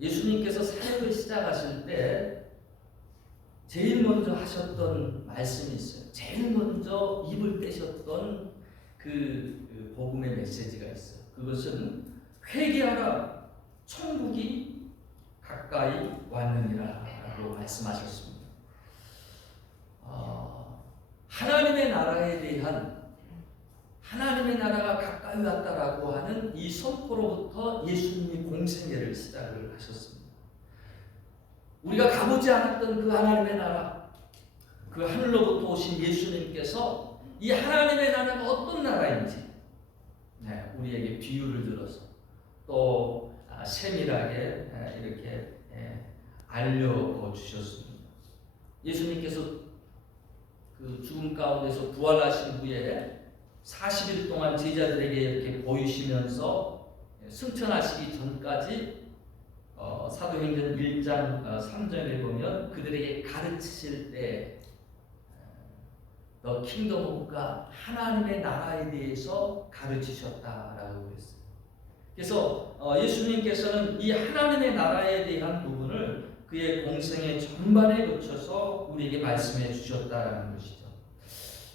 예수님께서 사역을 시작하실 때 제일 먼저 하셨던 말씀이 있어요. 제일 먼저 입을 떼셨던 그 복음의 메시지가 있어요. 그것은 회개하라, 천국이 가까이 왔느니라 라고 말씀하셨습니다. 하나님의 나라에 대한, 하나님의 나라가 가까이 왔다라고 하는 이 선포로부터 예수님이 공생애를 시작을 하셨습니다. 우리가 가보지 않았던 그 하나님의 나라, 그 하늘로부터 오신 예수님께서 이 하나님의 나라가 어떤 나라인지 우리에게 비유를 들어서 또 세밀하게 이렇게 알려주셨습니다. 예수님께서 그 죽음 가운데서 부활하신 후에 40일 동안 제자들에게 이렇게 보이시면서 승천하시기 전까지 사도행전 1장 3절에 보면 그들에게 가르치실 때 The Kingdom of God, 하나님의 나라에 대해서 가르치셨다라고 그랬어요. 그래서 예수님께서는 이 하나님의 나라에 대한 부분을 그의 공생의 전반에 거쳐서 우리에게 말씀해 주셨다라는 것이죠.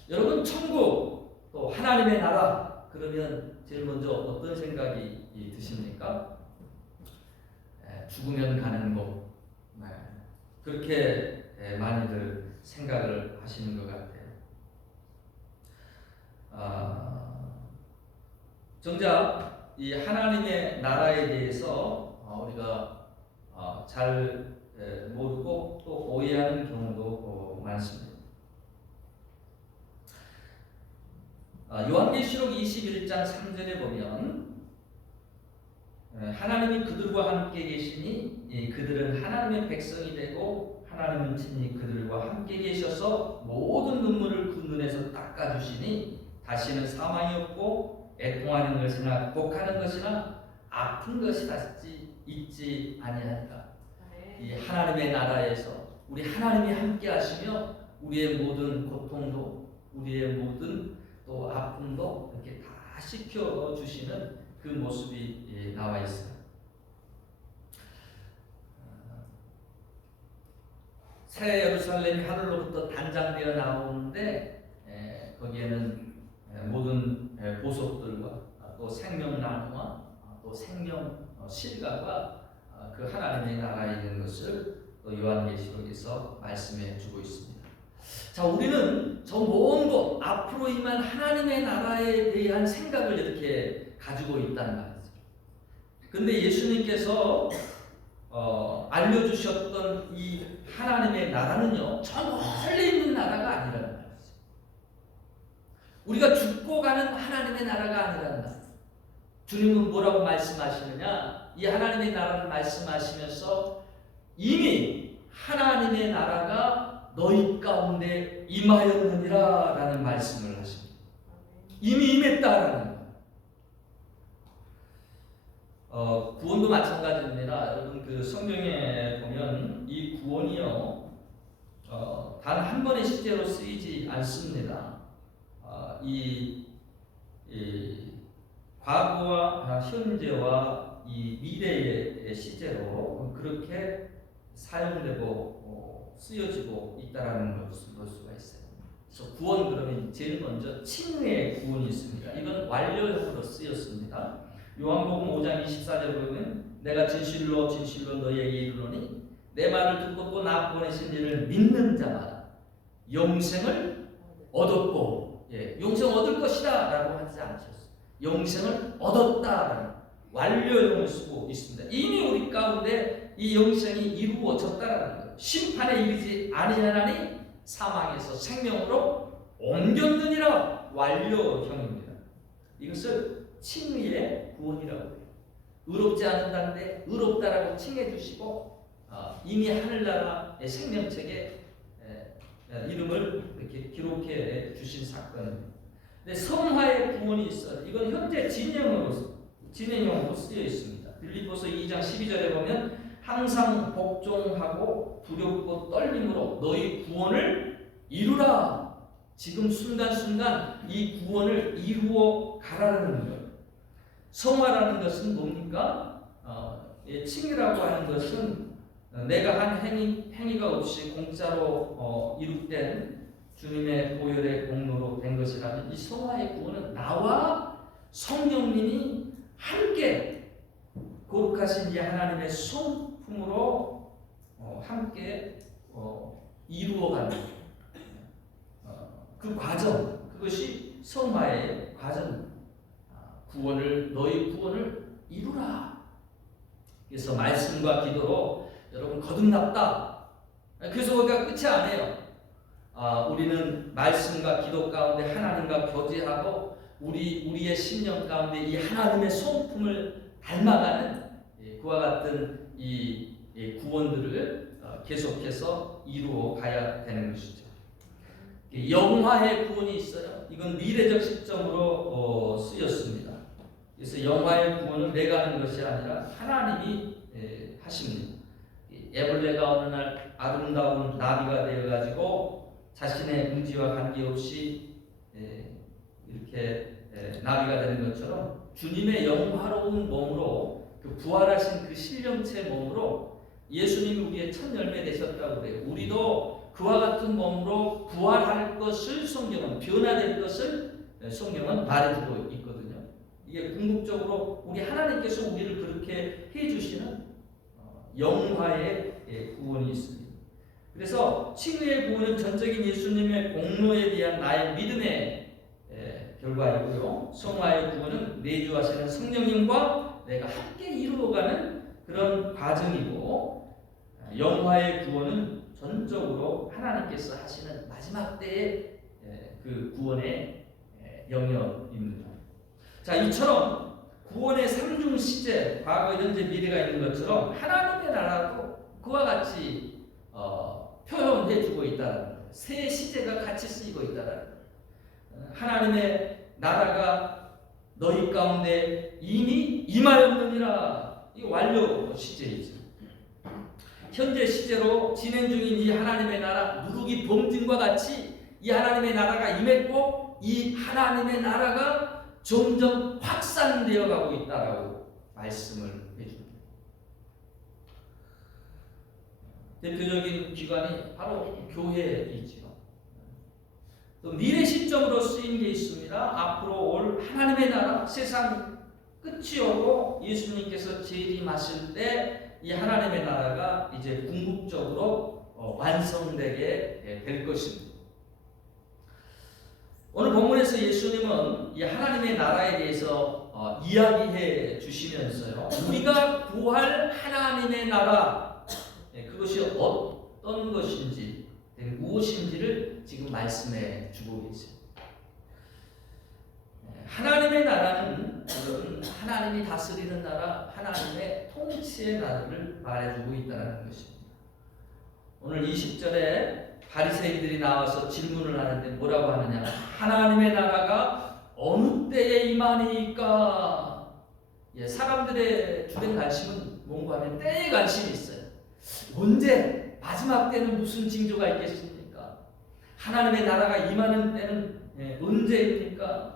여러분, 천국 또 하나님의 나라 그러면 제일 먼저 어떤 생각이 드십니까? 죽으면 가는 곳, 그렇게 많이들 생각을 하시는 것 같아요. 정작 이 하나님의 나라에 대해서 우리가 잘 모르고 또 오해하는 경우도 많습니다. 요한계시록 21장 3절에 보면 하나님이 그들과 함께 계시니 그들은 하나님의 백성이 되고 하나님은 친히 그들과 함께 계셔서 모든 눈물을 그 눈에서 닦아주시니 다시는 사망이 없고 애통하는 것이나 곡하는 것이나 아픈 것이 다시 있지 아니하리라. 이 하나님의 나라에서 우리 하나님이 함께 하시며 우리의 모든 고통도 우리의 모든 또 아픔도 이렇게 다 씻겨주시는 그 모습이 나와 있어요. 새 예루살렘이 하늘로부터 단장되어 나오는데 거기에는 모든 보석들과 또 생명나무와 또 생명 실과가 그 하나님의 나라에 있는 것을 또 요한계시록에서 말씀해 주고 있습니다. 자, 우리는 저 먼 곳 앞으로 임할 하나님의 나라에 대한 생각을 이렇게 가지고 있단 말이죠. 근데 예수님께서 알려주셨던 이 하나님의 나라는요, 저 멀리 있는 나라가 아니라는 말이죠. 우리가 죽고 가는 하나님의 나라가 아니라는 말이죠. 주님은 뭐라고 말씀하시느냐? 이 하나님의 나라를 말씀하시면서 이미 하나님의 나라가 너희 가운데 임하였느니라 라는 말씀을 하십니다. 이미 임했다라는 거예요. 구원도 마찬가지입니다. 여러분, 그 성경에 보면 이 구원이요, 단 한 번의 시제로 쓰이지 않습니다. 이 과거와 현재와 이 미래의 시제로 그렇게 사용되고 쓰여지고 있다라는 것을 볼 수가 있어요. 그래서 구원 그러면 제일 먼저 칭의의 구원이 있습니다. 이건 완료형으로 쓰였습니다. 요한복음 5장 24절에 보면 내가 진실로 진실로 너희에게 이르노니 내 말을 듣고 또 나 보내신 이를 믿는 자마다 영생을 얻었고, 영생 얻을 것이다 라고 하지 않으셨어요. 영생을 얻었다라는 완료형을 쓰고 있습니다. 이미 우리 가운데 이 영생이 이루어졌다라는 거예요. 심판에 이르지 아니하나니 사망에서 생명으로 옮겼느니라. 완료형입니다. 이것을 칭의의 구원이라고 해요. 의롭지 않은다는데 의롭다라고 칭해 주시고 이미 하늘나라의 생명책에 이름을 이렇게 기록해 주신 사건입니다. 근데 성화의 구원이 있어요. 이건 현재 진행형으로 쓰여 있습니다. 빌립보서 2장 12절에 보면 항상 복종하고 두렵고 떨림으로 너희 구원을 이루라. 지금 순간순간 이 구원을 이루어 가라는 거예요. 성화라는 것은 뭡니까? 칭이라고 하는 것은 내가 한 행위가 없이 공짜로 이룩된 주님의 보혈의 공로로 된 것이라면 이 성화의 구원은 나와 성령님이 함께 거룩하신 이 하나님의 성품으로 함께 이루어가는 그 과정, 그것이 성화의 과정. 너희 구원을 이루라. 그래서 말씀과 기도로 여러분 거듭났다. 그래서 우리가 끝이 아니에요. 우리는 말씀과 기도 가운데 하나님과 교제하고 우리의 심령 가운데 이 하나님의 성품을 닮아가는 그와 같은 이 구원들을 계속해서 이루어 가야 되는 것이죠. 영화의 구원이 있어요. 이건 미래적 시점으로 쓰였습니다. 그래서 영화의 구원은 내가 하는 것이 아니라 하나님이 하십니다. 에벌레가 어느 날 아름다운 나비가 되어가지고 자신의 의지와 관계없이 이렇게 나비가 되는 것처럼 주님의 영화로운 몸으로 그 부활하신 그 신령체 몸으로 예수님이 우리의 첫 열매 되셨다고 그래요. 우리도 그와 같은 몸으로 부활할 것을 성경은 변화될 것을 성경은 말해주고 있거든요. 이게 궁극적으로 우리 하나님께서 우리를 그렇게 해주시는 영화의 구원이 있습니다. 그래서 칭의의 구원은 전적인 예수님의 공로에 대한 나의 믿음의 결과이고요. 성화의 구원은 내주하시는 성령님과 내가 함께 이루어가는 그런 과정이고, 영화의 구원은 전적으로 하나님께서 하시는 마지막 때의 그 구원의 영역입니다. 자, 이처럼 구원의 삼중 시제, 과거, 현재, 미래가 있는 것처럼 하나님의 나라도 그와 같이 표현해주고 있다는 거예요. 세 시제가 같이 쓰이고 있다는 거예요. 하나님의 나라가 너희 가운데 이미 임하였느니라. 이 완료 시제이죠. 현재 시제로 진행 중인 이 하나님의 나라, 누룩이 범진과 같이 이 하나님의 나라가 임했고 이 하나님의 나라가 점점 확산되어 가고 있다라고 말씀을 해줍니다. 대표적인 기관이 바로 교회이지요. 또 미래 시점으로 쓰인 게 있습니다. 앞으로 올 하나님의 나라, 세상 끝이 오고 예수님께서 재림하실 때 이 하나님의 나라가 이제 궁극적으로 완성되게 될 것입니다. 오늘 본문에서 예수님은 이 하나님의 나라에 대해서 이야기해 주시면서요, 우리가 구할 하나님의 나라, 그것이 어떤 것인지, 무엇인지를 지금 말씀해 주고 계세요. 하나님의 나라는 하나님이 다스리는 나라, 하나님의 통치의 나라를 말해주고 있다는 것입니다. 오늘 20절에 바리새인들이 나와서 질문을 하는데 뭐라고 하느냐? 하나님의 나라가 어느 때에 임하니까? 사람들의 주된 관심은 뭔가 하면 때에 관심이 있어요. 언제? 마지막 때는 무슨 징조가 있겠습니까? 하나님의 나라가 임하는 때는 언제입니까?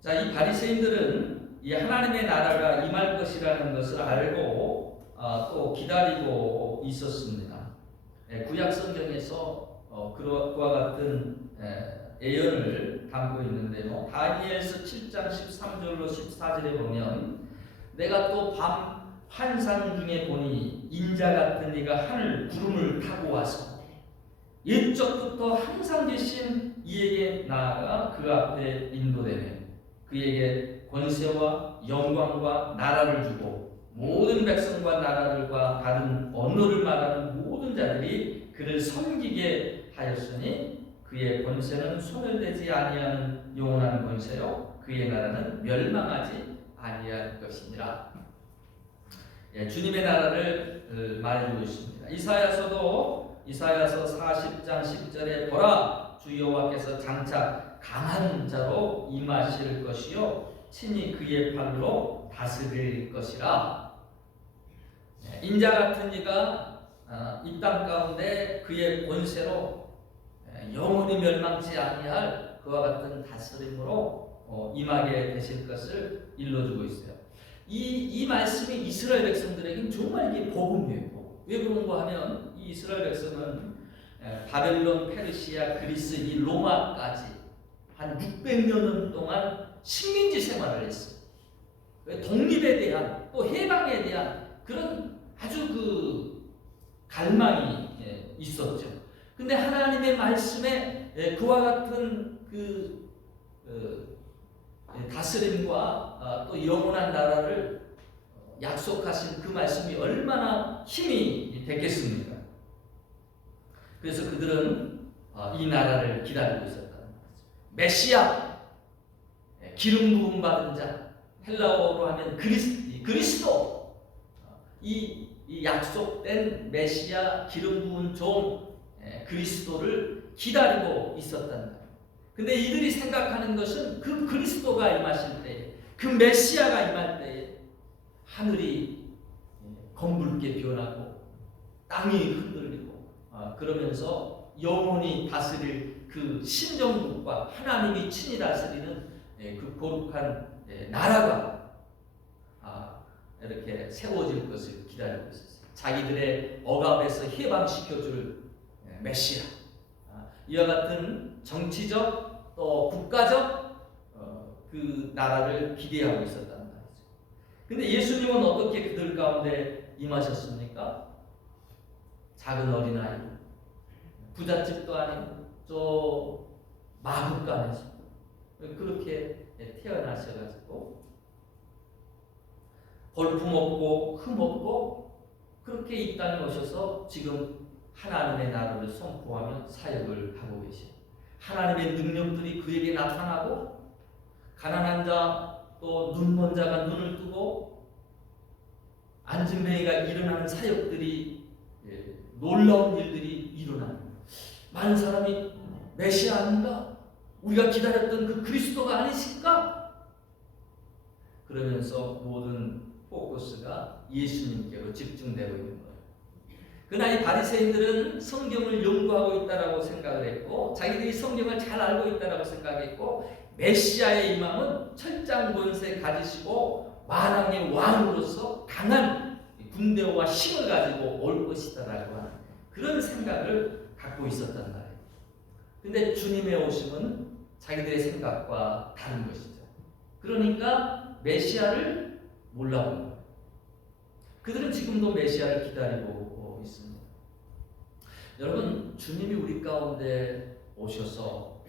자, 이 바리새인들은 이 하나님의 나라가 임할 것이라는 것을 알고 또 기다리고 있었습니다. 구약 성경에서 그와 같은 예언을 담고 있는데요. 다니엘서 7장 13절로 14절에 보면 내가 또 밤 환상 중에 보니 인자 같은 이가 하늘 구름을 타고 와서 옛적부터 항상 계신 이에게 나아가 그 앞에 인도되며 그에게 권세와 영광과 나라를 주고 모든 백성과 나라들과 다른 언어를 말하는 모든 자들이 그를 섬기게 하였으니 그의 권세는 소멸되지 아니하는 영원한 권세요 그의 나라는 멸망하지 아니할 것이니라. 주님의 나라를 말해주고 있습니다. 이사야서 40장 10절에 보라 주 여호와께서 장차 강한 자로 임하실 것이요 친히 그의 팔로 다스릴 것이라. 인자 같은 이가 이 땅 가운데 그의 권세로 영원히 멸망치 아니할 그와 같은 다스림으로 임하게 되실 것을 일러주고 있어요. 이 말씀이 이스라엘 백성들에게는 정말 이게 복음이에요. 왜 그런가 하면 이 이스라엘 백성은 바벨론, 페르시아, 그리스, 이 로마까지 한 600년 동안 식민지 생활을 했어요. 독립에 대한 또 해방에 대한 그런 아주 그 갈망이 있었죠. 근데 하나님의 말씀에 그와 같은 그 다스림과 또 영원한 나라를 약속하신 그 말씀이 얼마나 힘이 됐겠습니까? 그래서 그들은 이 나라를 기다리고 있었다는 거죠. 메시아, 기름 부음 받은 자, 헬라어로 하면 그리스도, 이 약속된 메시아, 기름 부은 종 그리스도를 기다리고 있었다는 거예요. 근데 이들이 생각하는 것은 그 그리스도가 임하실 때에, 그 메시아가 임할 때에 하늘이 검붉게 변하고 땅이 흔들리고 그러면서 영원히 다스릴 그 신정국과 하나님이 친히 다스리는 그 거룩한 나라가 이렇게 세워질 것을 기다리고 있었어요. 자기들의 억압에서 해방시켜줄 메시아, 이와 같은 정치적 또 국가적 그 나라를 기대하고 있었다는 말이죠. 근데 예수님은 어떻게 그들 가운데 임하셨습니까? 작은 어린아이, 부잣집도 아니고 저 마국간에서 그렇게 태어나셔가지고 볼품없고 흠없고 그렇게 이 땅에 오셔서 지금 하나님의 나라를 선포하며 사역을 하고 계십니다. 하나님의 능력들이 그에게 나타나고 가난한 자 또 눈먼 자가 눈을 뜨고 안진뱅이가 일어나는 사역들이 놀라운 일들이 일어납니다. 많은 사람이 메시아 아닌가? 우리가 기다렸던 그 그리스도가 아니실까? 그러면서 모든 포커스가 예수님께로 집중되고 있는 거예요. 그러나 이 바리새인들은 성경을 연구하고 있다라고 생각을 했고 자기들이 성경을 잘 알고 있다라고 생각했고 메시아의 임함은 철장 권세 가지시고 만왕의 왕으로서 강한 군대와 힘을 가지고 올 것이다라고 하는 그런 생각을 갖고 있었단 말이에요. 근데 주님의 오심은 자기들의 생각과 다른 것이죠. 그러니까 메시아를 몰라본 거예요. 그들은 지금도 메시아를 기다리고 있습니다. 여러분, 주님이 우리 가운데 오셔서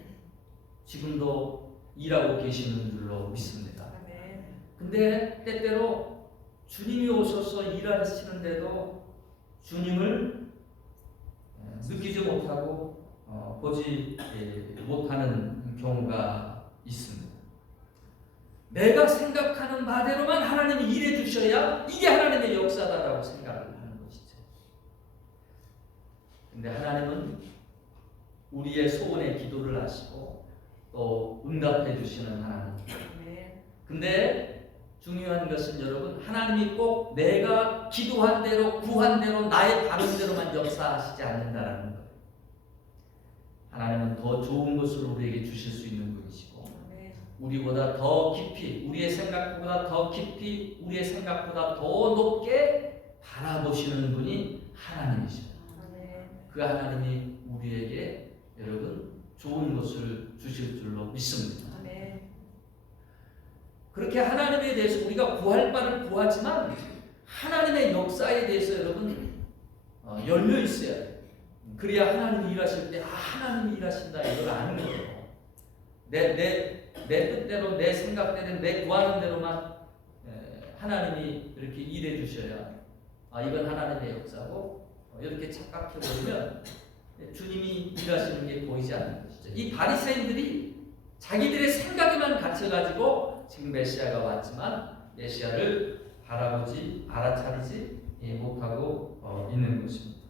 지금도 일하고 계시는 줄로 믿습니다. 근데 때때로 주님이 오셔서 일하시는데도 주님을 느끼지 못하고 보지 못하는 경우가 있습니다. 내가 생각하는 바대로만 하나님이 일해 주셔야 이게 하나님의 역사다라고 생각을 하는 것이죠. 근데 하나님은 우리의 소원의 기도를 아시고 또 응답해 주시는 하나님. 근데 중요한 것은 여러분, 하나님이 꼭 내가 기도한 대로 구한 대로 나의 바른대로만 역사하시지 않는다라는 거예요. 하나님은 더 좋은 것을 우리에게 주실 수 있는 분이시고 우리보다 더 깊이, 우리의 생각보다 더 깊이, 우리의 생각보다 더 높게 바라보시는 분이 하나님이십니다. 그 하나님이 우리에게 여러분 좋은 것을 주실 줄로 믿습니다. 그렇게 하나님에 대해서 우리가 구할 바를 구하지만 하나님의 역사에 대해서 여러분 열려 있어야 돼요. 그래야 하나님이 일하실 때 하나님이 일하신다 이걸 아는 거예요. 내 뜻대로 내 생각대로 내 구하는 대로만 하나님이 이렇게 일해 주셔야 이건 하나님의 역사고 이렇게 착각해 버리면 주님이 일하시는 게 보이지 않는 것이죠. 이 바리새인들이 자기들의 생각에만 갇혀가지고 지금 메시아가 왔지만 메시아를 바라보지 알아차리지 못하고 있는 것입니다.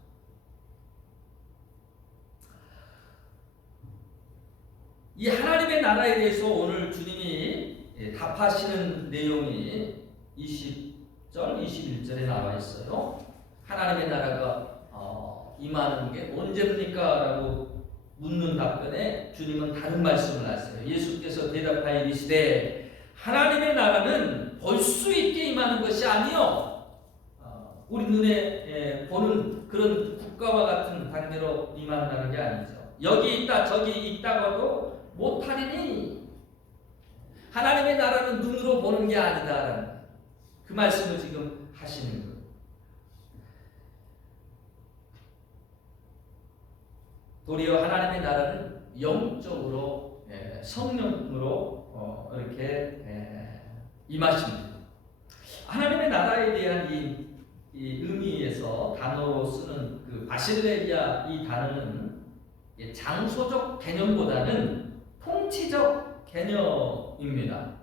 이 하나님의 나라에 대해서 오늘 주님이 답하시는 내용이 20절, 21절에 나와 있어요. 하나님의 나라가 임하는 게 언제입니까? 라고 묻는 답변에 주님은 다른 말씀을 하세요. 예수께서 대답하여 이르시되 하나님의 나라는 볼 수 있게 임하는 것이 아니요 우리 눈에 보는 그런 국가와 같은 단계로 임한다는 게 아니죠. 여기 있다 저기 있다고도 못하리니 하나님의 나라는 눈으로 보는 게 아니다라는 그 말씀을 지금 하시는 거예요. 도리어 하나님의 나라는 영적으로 성령으로 이렇게 임하십니다. 하나님의 나라에 대한 이 의미에서 단어로 쓰는 그 바실레리아 이 단어는 장소적 개념보다는 통치적 개념입니다.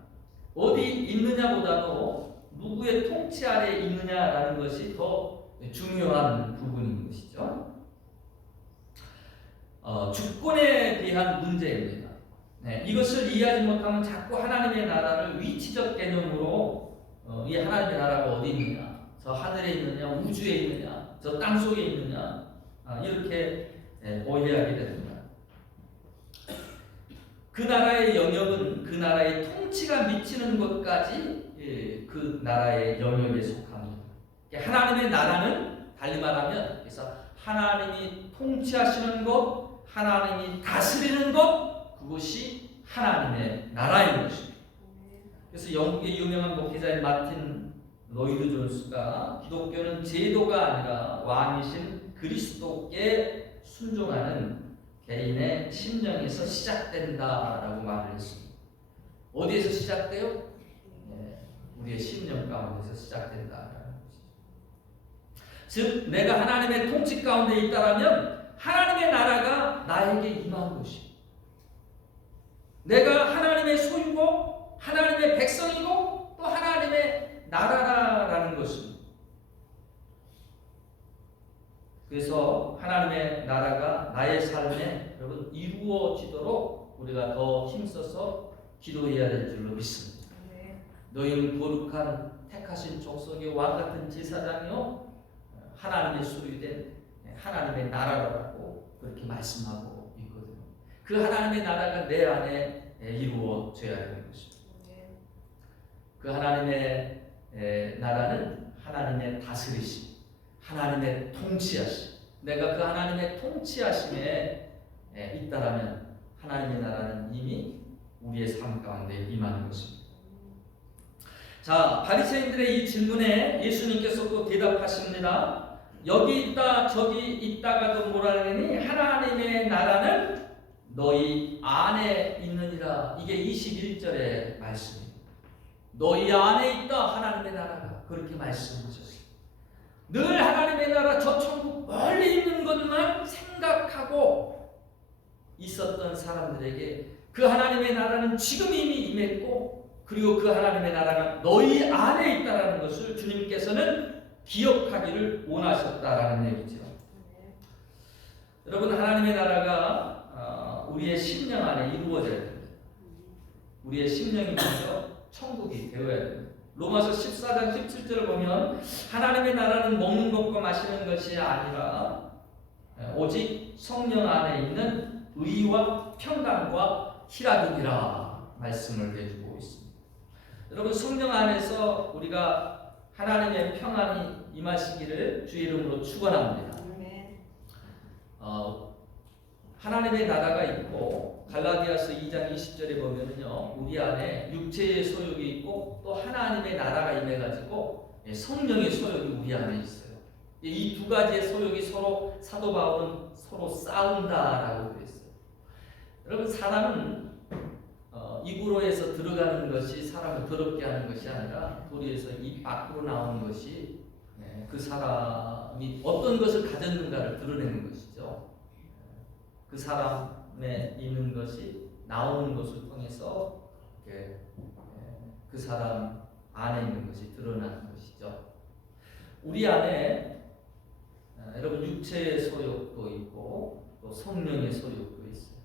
어디 있느냐보다도 누구의 통치 아래에 있느냐라는 것이 더 중요한 부분인 것이죠. 주권에 대한 문제입니다. 이것을 이해하지 못하면 자꾸 하나님의 나라를 위치적 개념으로 이 하나님의 나라가 어디 있느냐, 저 하늘에 있느냐, 우주에 있느냐, 저 땅속에 있느냐 이렇게 오해하게 됩니다. 그 나라의 영역은 그 나라의 통치가 미치는 것까지 그 나라의 영역에 속합니다. 하나님의 나라는 달리 말하면 그래서 하나님이 통치하시는 것, 하나님이 다스리는 것, 그것이 하나님의 나라인 것입니다. 그래서 영국의 유명한 목회자인 마틴 로이드 존스가 기독교는 제도가 아니라 왕이신 그리스도께 순종하는 개인의 심령에서 시작된다라고 말을 했습니다. 어디에서 시작돼요? 우리의 심령 가운데서 시작된다라는 것이죠. 즉 내가 하나님의 통치 가운데 있다라면 하나님의 나라가 나에게 임한 것이 내가 하나님의 소유고 하나님의 백성이고 또 하나님의 나라라는 것입니다. 그래서 하나님의 나라가 나의 삶에 여러분 이루어지도록 우리가 더 힘써서 기도해야 될 줄로 믿습니다. 너희는 거룩한 택하신 족속의 왕같은 제사장이요 하나님의 소유된 하나님의 나라라고 그렇게 말씀하고 있거든요. 그 하나님의 나라가 내 안에 이루어져야 되는 것입니다. 그 하나님의 나라는 하나님의 다스리심, 하나님의 통치하심. 내가 그 하나님의 통치하심에 있다라면 하나님의 나라는 이미 우리의 삶 가운데 임하는 것입니다. 자, 바리새인들의 이 질문에 예수님께서 또 대답하십니다. 여기 있다 저기 있다가도 뭐라느니 하나님의 나라는 너희 안에 있느니라. 이게 21절의 말씀입니다. 너희 안에 있다 하나님의 나라가 그렇게 말씀하셨어요. 늘 하나님의 나라 저 천국 멀리 있는 것만 생각하고 있었던 사람들에게 그 하나님의 나라는 지금 이미 임했고 그리고 그 하나님의 나라가 너희 안에 있다는 것을 주님께서는 기억하기를 원하셨다라는 얘기죠. 여러분 하나님의 나라가 우리의 심령 안에 이루어져야 됩니다. 우리의 심령이 먼저 천국이 되어야 됩니다. 로마서 14장 17절을 보면 하나님의 나라는 먹는 것과 마시는 것이 아니라 오직 성령 안에 있는 의와 평강과 희락이니라 말씀을 해주고 있습니다. 여러분 성령 안에서 우리가 하나님의 평안이 임하시기를 주의 이름으로 축원합니다. 하나님의 나라가 있고 갈라디아서 2장 20절에 보면은요 우리 안에 육체의 소욕이 있고 또 하나님의 나라가 임해가지고 성령의 소욕이 우리 안에 있어요. 이 두 가지의 소욕이 서로 사도 바울은 서로 싸운다라고 그랬어요. 여러분 사람은 입으로 해서 들어가는 것이 사람을 더럽게 하는 것이 아니라 도리에서 입 밖으로 나오는 것이 그 사람이 어떤 것을 가졌는가를 드러내는 것이죠. 그 사람에 있는 것이 나오는 것을 통해서 그 사람 안에 있는 것이 드러나는 것이죠. 우리 안에 여러분 육체의 소욕도 있고 또 성령의 소욕도 있어요.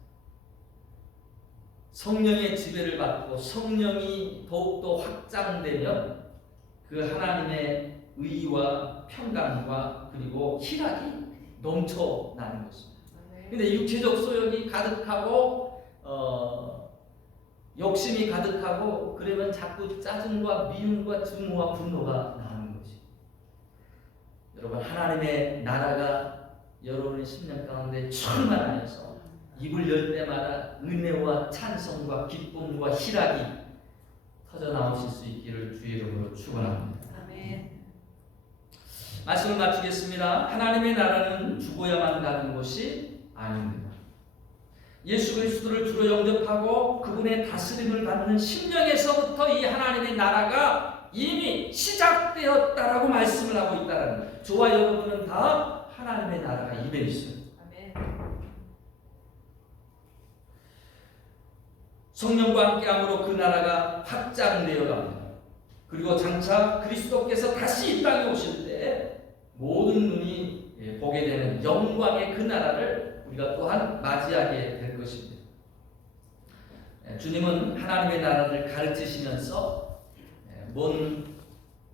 성령의 지배를 받고 성령이 더욱더 확장되면 그 하나님의 의와 평강과 그리고 희락이 넘쳐나는 것입니다. 근데 육체적 소욕이 가득하고 욕심이 가득하고 그러면 자꾸 짜증과 미움과 증오와 분노가 나오는 거지. 여러분, 하나님의 나라가 여러분의 심령 가운데 충만하여서 입을 열 때마다 은혜와 찬송과 기쁨과 희락이 터져 나오실 수 있기를 주의 이름으로 축원합니다. 아멘. 말씀을 마치겠습니다. 하나님의 나라는 죽어야만 가는 것이 아닙니다. 예수 그리스도를 주로 영접하고 그분의 다스림을 받는 심령에서부터 이 하나님의 나라가 이미 시작되었다라고 말씀을 하고 있다는 거예요. 저와 여러분은 다 하나님의 나라가 입에 있어요. 아멘. 성령과 함께함으로 그 나라가 확장되어 갑니다. 그리고 장차 그리스도께서 다시 이 땅에 오실 때 모든 눈이 보게 되는 영광의 그 나라를 우리가 또한 맞이하게 될 것입니다. 주님은 하나님의 나라를 가르치시면서 먼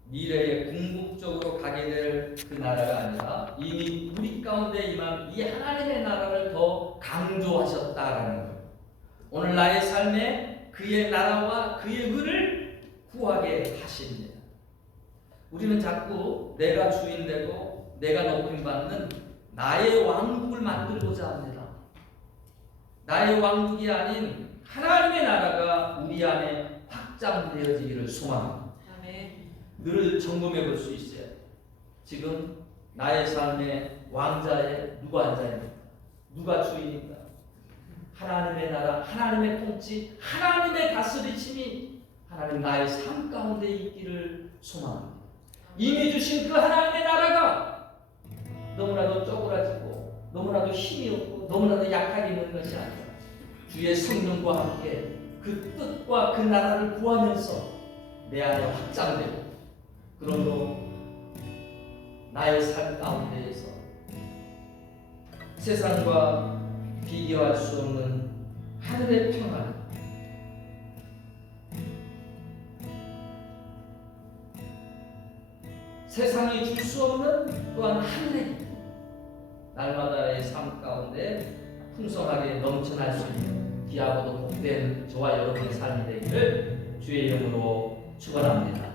미래에 궁극적으로 가게 될 그 나라가 아니라 이미 우리 가운데 임한 이 하나님의 나라를 더 강조하셨다라는 거예요. 오늘 나의 삶에 그의 나라와 그의 의를 구하게 하십니다. 우리는 자꾸 내가 주인되고 내가 높임받는 나의 왕국을 만들고자 합니다. 나의 왕국이 아닌 하나님의 나라가 우리 안에 확장되어지기를 소망합니다. 아멘. 늘 점검해 볼 수 있어요. 지금 나의 삶의 왕자에 누가 앉아있는가? 누가 주인인가? 하나님의 나라, 하나님의 통치, 하나님의 다스리심이 하나님 나의 삶 가운데 있기를 소망합니다. 이미 주신 그 하나님의 나라가 너무나도 쪼그라지고 너무나도 힘이 없고 너무나도 약하게 있는 것이 아니라 주의 성령과 함께 그 뜻과 그 나라를 구하면서 내 안에 확장되고 그러므로 나의 삶 가운데에서 세상과 비교할 수 없는 하늘의 평안, 세상이 줄 수 없는 또한 하늘의 기쁨, 날마다의 삶 가운데 풍성하게 넘쳐날 수 있는 귀하고도 복된 저와 여러분의 삶이 되기를 주의 이름으로 축원합니다.